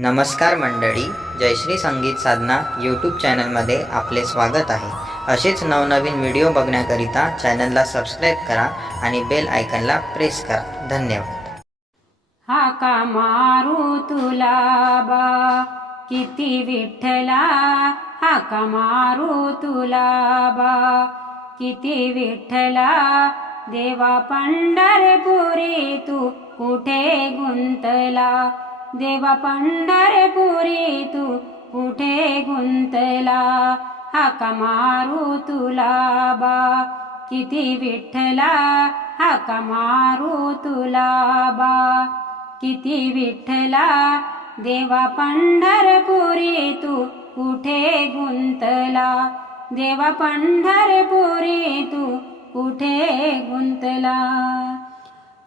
नमस्कार मंडळी, जयश्री संगीत साधना यूट्यूब चॅनलमध्ये आपले स्वागत आहे। असेच नवनवीन व्हिडिओ बघण्याकरिता चॅनलला सबस्क्राईब करा आणि बेल आयकॉनला प्रेस करा। धन्यवाद। हाका मारू तुला बा किती विठ्ठला, हाका मारू तुला बा किती विठ्ठला, देवा पंढरपुरी तू कुठे गुंतला, देवा पंढरपुरी तू कुठे गुंतला, हाका मारू तुला बा किती विठ्ठला, हाका मारू तुला बा किती विठ्ठला, देवा पंढरपुरी तू कुठे गुंतला, देवा पंढरपुरी तू कुठे गुंतला।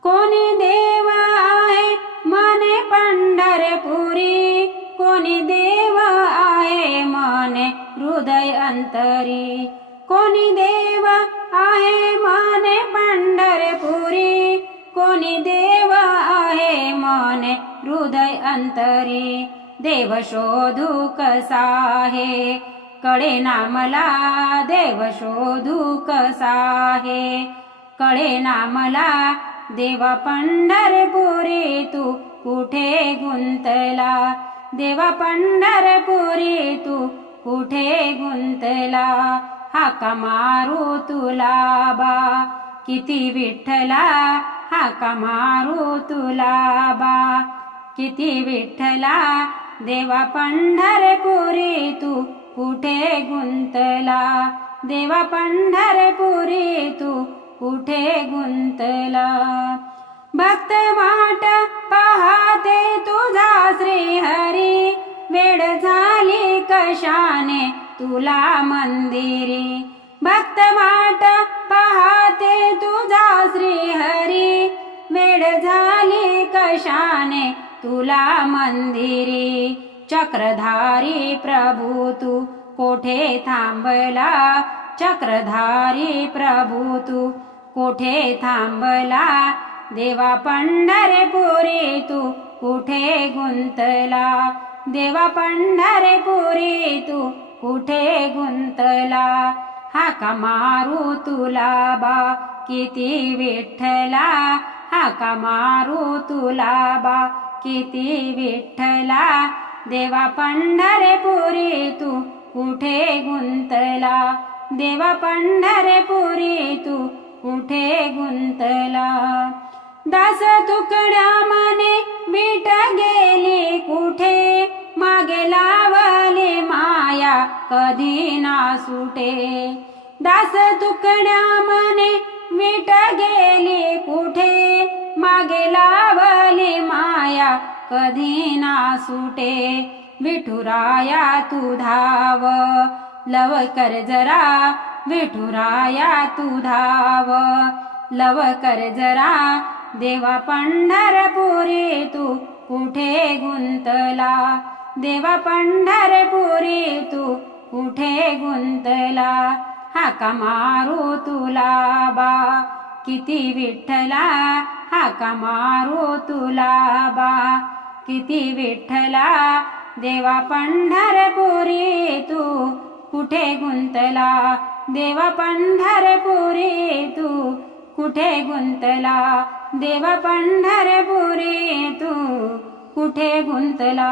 कोणी देव आहे मने पंढरपुरी, कोणी देव आहे मने हृदय अंतरी, कोणी देव आहे मने पंढरपुरी, कोणी देव आहे मने हृदय अंतरी, देव शोधू कसा आहे कळेना मला, देव शोधू कसा आहे कळेना मला, देवा पंढरपुरी तू कुठे गुंतला, देवा पंढरपुरी तू कुठे गुंतला, हाका मारू तुला बा किती विठ्ठला, हाका मारू तुला बा किती विठ्ठला, देवा पंढरपुरी तू कुठे गुंतला, देवा पंढरपुरी तू कुठे गुंतला। भक्त वाट पाहते तुझा श्री हरी, वेळ झाली कशाने तुला मंदिरी, भक्त वाट पाहते तुझा श्री हरी, वेळ झाली कशाने तुला मंदिरी, चक्रधारी प्रभू तू कोठे थांबला, चक्रधारी प्रभू तू कोठे थांबला, देवा पंढरपुरी तू कुठे गुंतला, देवा पंढरपुरी तू कुठे गुंतला, हाका मारू तुला बा किती विठ्ठला, हाका मारू तुला बा किती विठ्ठला, देवा पंढरपुरी तू कुठे गुंतला, देवा पंढरपुरी तू कुठे गुंतला। दास तुकड्या मने विट गेली कुठे, मागे लावली माया कधी ना सुटे, दास तुकड्या मने विट गेली कुठे, मागे लावली माया कधी ना सुटे, विठुराया तू धाव लवकर जरा, विठुराया तू धाव लवकर जरा, देवा पंढरपुरी तू कुठे गुंतला, देवा पंढरपुरी तू कुठे गुंतला, हाका मारू तुला बा किती विठ्ठला, हाका मारू तुला बा किती विठ्ठला, देवा पंढरपुरी तू कुठे गुंतला, देवा पंढरपुरी तू कुठे गुंतला, देवा पंढरपुरी तू कुठे गुंतला।